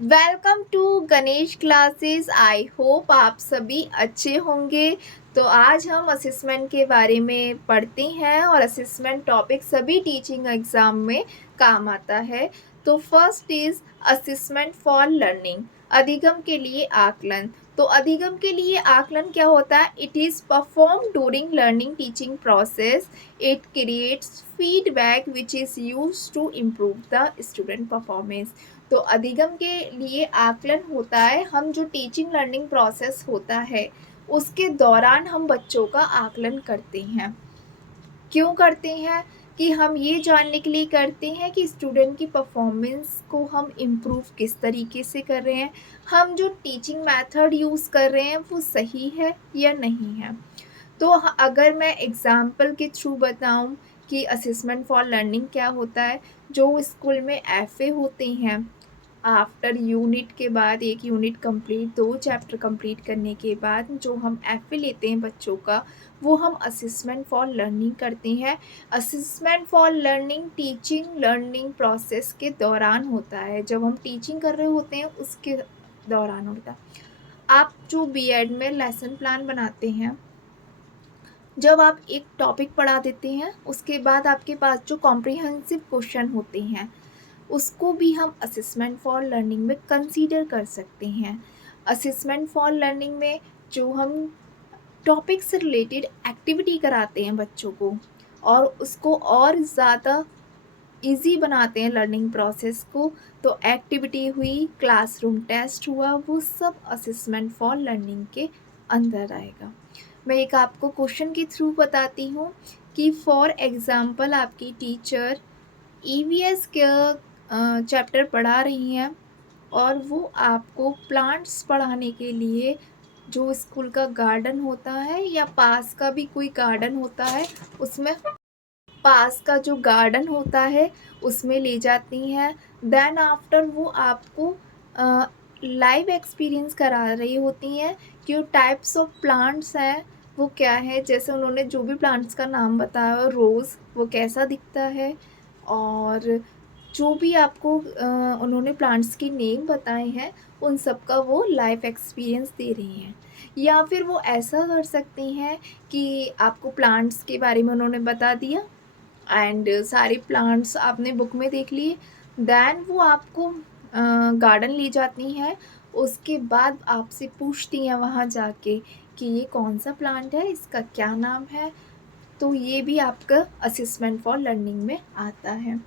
Welcome to Ganesh classes. I hope आप सभी अच्छे होंगे। तो आज हम असेसमेंट के बारे में पढ़ते हैं और असेसमेंट टॉपिक सभी टीचिंग एग्जाम में काम आता है। तो first is assessment for learning, अधिगम के लिए आकलन। तो अधिगम के लिए आकलन क्या होता है? It is perform during learning teaching process. It creates feedback which is use to improve the student performance. तो अधिगम के लिए आकलन होता है, हम जो टीचिंग लर्निंग प्रोसेस होता है उसके दौरान हम बच्चों का आकलन करते हैं। क्यों करते हैं? कि हम ये जानने के लिए करते हैं कि स्टूडेंट की परफॉर्मेंस को हम इम्प्रूव किस तरीके से कर रहे हैं, हम जो टीचिंग मेथड यूज़ कर रहे हैं वो सही है या नहीं है। तो अगर मैं एग्ज़ाम्पल के थ्रू बताऊं कि असेसमेंट फॉर लर्निंग क्या होता है, जो स्कूल में एफए होते हैं, आफ्टर यूनिट के बाद एक यूनिट कंप्लीट, 2 चैप्टर कंप्लीट करने के बाद जो हम एफए लेते हैं बच्चों का, वो हम असेसमेंट फॉर लर्निंग करते हैं। Assessment for learning teaching learning process के दौरान होता है, जब हम टीचिंग कर रहे होते हैं उसके दौरान होता है। आप जो बीएड में लेसन प्लान बनाते हैं, जब आप एक टॉपिक पढ़ा देते हैं उसके बाद आपके पास जो कॉम्प्रिहेंसिव क्वेश्चन होते हैं उसको भी हम असेसमेंट फॉर लर्निंग में कंसीडर कर सकते हैं। असेसमेंट फॉर लर्निंग में जो हम टॉपिक से रिलेटेड एक्टिविटी कराते हैं बच्चों को और उसको और ज़्यादा इजी बनाते हैं लर्निंग प्रोसेस को, तो एक्टिविटी हुई, क्लासरूम टेस्ट हुआ, वो सब असेसमेंट फॉर लर्निंग के अंदर आएगा। मैं एक आपको क्वेश्चन के थ्रू बताती हूँ कि फॉर एग्ज़ाम्पल आपकी टीचर ईवीएस का चैप्टर पढ़ा रही हैं और वो आपको प्लांट्स पढ़ाने के लिए जो स्कूल का गार्डन होता है या पास का भी कोई गार्डन होता है, उसमें पास का जो गार्डन होता है उसमें ले जाती हैं। देन आफ्टर वो आपको लाइव एक्सपीरियंस करा रही होती हैं कि टाइप्स ऑफ प्लांट्स हैं वो क्या है। जैसे उन्होंने जो भी प्लांट्स का नाम बताया, रोज़ वो कैसा दिखता है, और जो भी आपको उन्होंने प्लांट्स के नेम बताए हैं उन सब का वो लाइव एक्सपीरियंस दे रही हैं। या फिर वो ऐसा कर सकती हैं कि आपको प्लांट्स के बारे में उन्होंने बता दिया एंड सारे प्लांट्स आपने बुक में देख लिए, देन वो आपको गार्डन ले जाती हैं। उसके बाद आपसे पूछती हैं वहाँ जाके कि ये कौन सा प्लांट है, इसका क्या नाम है। तो ये भी आपका असेसमेंट फॉर लर्निंग में आता है।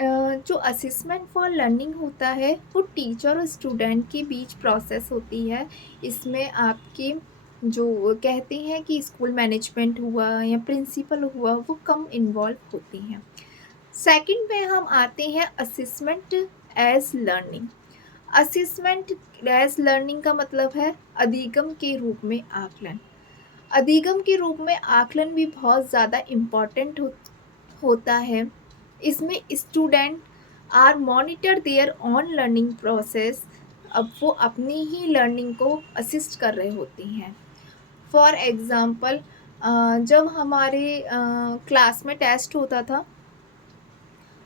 जो असेसमेंट फॉर लर्निंग होता है वो टीचर और स्टूडेंट के बीच प्रोसेस होती है। इसमें आपके जो कहते हैं कि स्कूल मैनेजमेंट हुआ या प्रिंसिपल हुआ वो कम इन्वॉल्व होती हैं। सेकंड में हम आते हैं assessment as learning. Assessment as learning का मतलब है अधिगम के रूप में आकलन। अधिगम के रूप में आकलन भी बहुत ज़्यादा इम्पॉर्टेंट होता है। इसमें student are monitor their on learning process. अब वो अपनी ही लर्निंग को असिस्ट कर रहे होते हैं। फॉर एग्ज़ाम्पल, जब हमारे क्लास में टेस्ट होता था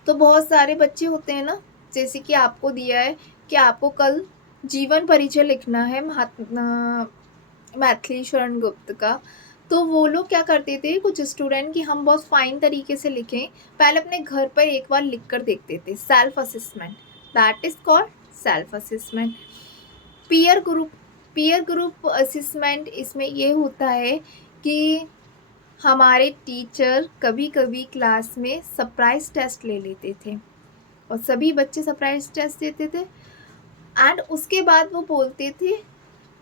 तो बहुत सारे बच्चे होते हैं ना, जैसे कि आपको दिया है कि आपको कल जीवन परिचय लिखना है महात्मा मैथिली शरण गुप्त का। तो वो लोग क्या करते थे, कुछ स्टूडेंट, कि हम बहुत फाइन तरीके से लिखें, पहले अपने घर पर एक बार लिख कर देखते थे। Self assessment, that is called self assessment. Peer group, peer group assessment, इसमें ये होता है कि हमारे टीचर कभी कभी क्लास में सरप्राइज टेस्ट ले लेते थे और सभी बच्चे सरप्राइज टेस्ट देते थे एंड उसके बाद वो बोलते थे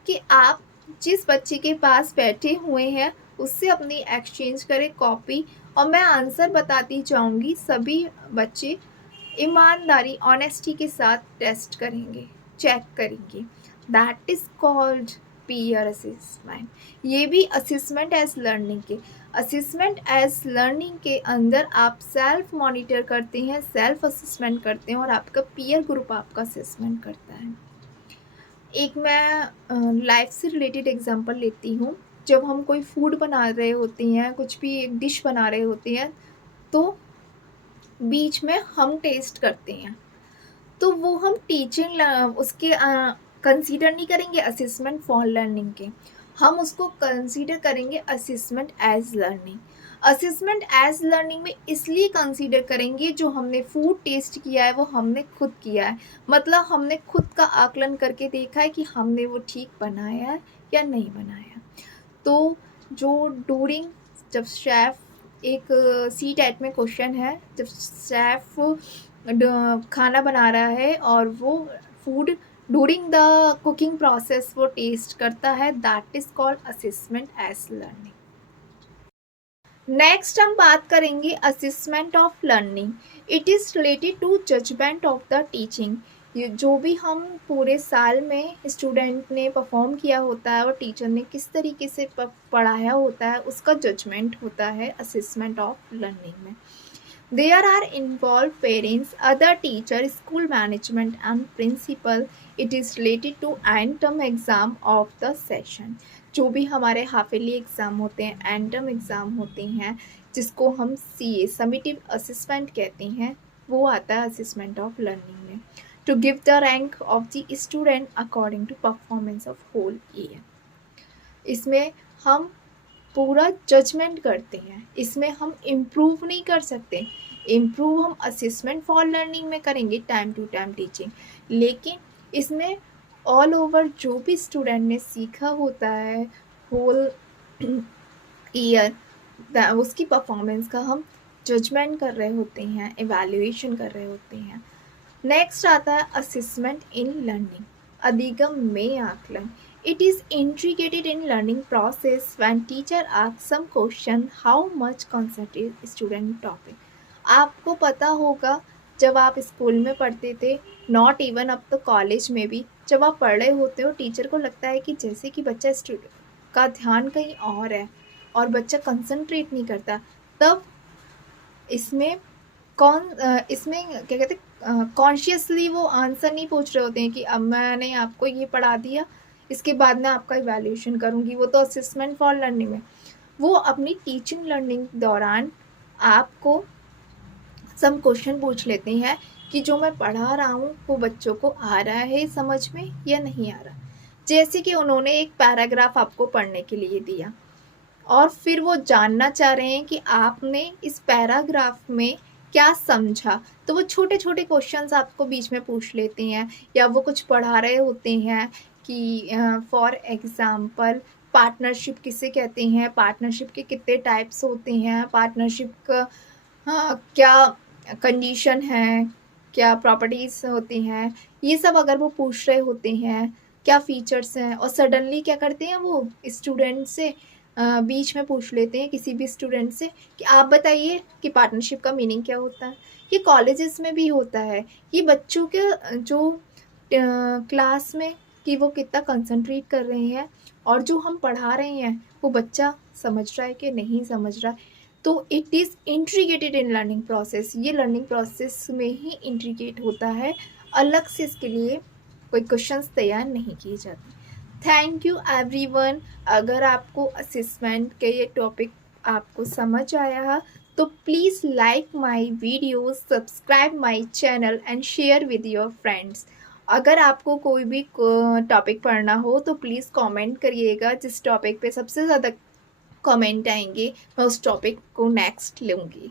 कि आप जिस बच्चे के पास बैठे हुए हैं उससे अपनी एक्सचेंज करें कॉपी, और मैं आंसर बताती जाऊंगी, सभी बच्चे ईमानदारी ऑनेस्टी के साथ टेस्ट करेंगे, चेक करेंगे। That is called peer assessment. ये भी असेसमेंट एज लर्निंग के, असेसमेंट एज लर्निंग के अंदर आप सेल्फ मॉनिटर करते हैं, सेल्फ असेसमेंट करते हैं और आपका पीयर ग्रुप आपका असेसमेंट करता है। एक मैं लाइफ से रिलेटेड एग्जांपल लेती हूँ। जब हम कोई फूड बना रहे होते हैं, कुछ भी एक डिश बना रहे होते हैं, तो बीच में हम टेस्ट करते हैं। तो वो हम टीचिंग उसके कंसीडर नहीं करेंगे असेसमेंट फॉर लर्निंग के, हम उसको कंसीडर करेंगे assessment as learning. Assessment as learning में इसलिए कंसीडर करेंगे जो हमने फूड टेस्ट किया है वो हमने खुद किया है, मतलब हमने खुद का आकलन करके देखा है कि हमने वो ठीक बनाया है या नहीं बनाया। तो जो डूरिंग, जब शेफ़ एक सी टाइप में क्वेश्चन है, जब शेफ़ खाना बना रहा है और वो food during the cooking process वो टेस्ट करता है, that is called assessment as learning. Next हम बात करेंगे assessment of learning. It is related to judgement of the teaching. ये जो भी हम पूरे साल में स्टूडेंट ने परफॉर्म किया होता है और टीचर ने किस तरीके से पढ़ाया होता है उसका जजमेंट होता है असेसमेंट ऑफ लर्निंग में। There are involved parents, other teachers, school management and principal. It is related to end term exam of the session. जो भी हमारे हाफिली एग्ज़ाम होते हैं, एंड टर्म एग्ज़ाम होते हैं, जिसको हम CA समिटिव असेसमेंट कहते हैं, वो आता है असेसमेंट ऑफ लर्निंग में। To give the rank of the student according to performance of whole year. इसमें हम पूरा जजमेंट करते हैं, इसमें हम इम्प्रूव नहीं कर सकते। इम्प्रूव हम असेसमेंट फॉर लर्निंग में करेंगे, टाइम टू टाइम टीचिंग, लेकिन इसमें ऑल ओवर जो भी स्टूडेंट ने सीखा होता है होल ईयर, उसकी परफॉर्मेंस का हम जजमेंट कर रहे होते हैं, एवेल्युएशन कर रहे होते हैं। नेक्स्ट आता है असेसमेंट इन लर्निंग, अधिगम में आकलन। It is integrated in learning process when teacher asks some question, how much concentrate student topic. आपको पता होगा जब आप स्कूल में पढ़ते थे, नॉट इवन अब तो कॉलेज में भी, जब आप पढ़ रहे होते हो टीचर को लगता है कि जैसे कि बच्चा स्टूडेंट का ध्यान कहीं और है और बच्चा कंसंट्रेट नहीं करता, तब इसमें इसमें क्या कहते हैं, कॉन्शियसली वो आंसर नहीं पूछ रहे होते हैं कि अब मैंने आपको ये पढ़ा दिया, इसके बाद मैं आपका इवैल्यूएशन करूँगी। वो तो असेसमेंट फॉर लर्निंग में वो अपनी टीचिंग लर्निंग दौरान आपको सम क्वेश्चन पूछ लेते हैं कि जो मैं पढ़ा रहा हूँ वो बच्चों को आ रहा है समझ में या नहीं आ रहा। जैसे कि उन्होंने एक पैराग्राफ आपको पढ़ने के लिए दिया और फिर वो जानना चाह रहे हैं कि आपने इस पैराग्राफ में क्या समझा, तो वो छोटे छोटे क्वेश्चंस आपको बीच में पूछ लेते हैं, या वो कुछ पढ़ा रहे होते हैं कि फॉर एग्ज़ाम्पल पार्टनरशिप किसे कहते हैं, पार्टनरशिप के कितने टाइप्स होते हैं, पार्टनरशिप का क्या कंडीशन है, क्या प्रॉपर्टीज़ होती हैं, ये सब अगर वो पूछ रहे होते हैं, क्या फ़ीचर्स हैं, और सडनली क्या करते हैं वो स्टूडेंट से बीच में पूछ लेते हैं किसी भी स्टूडेंट से कि आप बताइए कि पार्टनरशिप का मीनिंग क्या होता है। ये कॉलेजेस में भी होता है, ये बच्चों के जो क्लास में कि वो कितना कंसंट्रेट कर रहे हैं और जो हम पढ़ा रहे हैं वो बच्चा समझ रहा है कि नहीं समझ रहा है। तो it is integrated in learning process, ये लर्निंग प्रोसेस में ही इंट्रीगेट होता है, अलग से इसके लिए कोई क्वेश्चंस तैयार नहीं किए जाते। Thank you everyone. अगर आपको असेसमेंट के ये टॉपिक आपको समझ आया तो please like my video, subscribe my channel and share with your friends. अगर आपको कोई भी टॉपिक पढ़ना हो तो प्लीज़ कमेंट करिएगा, जिस टॉपिक पे सबसे ज़्यादा कमेंट आएंगे मैं उस टॉपिक को नेक्स्ट लूँगी।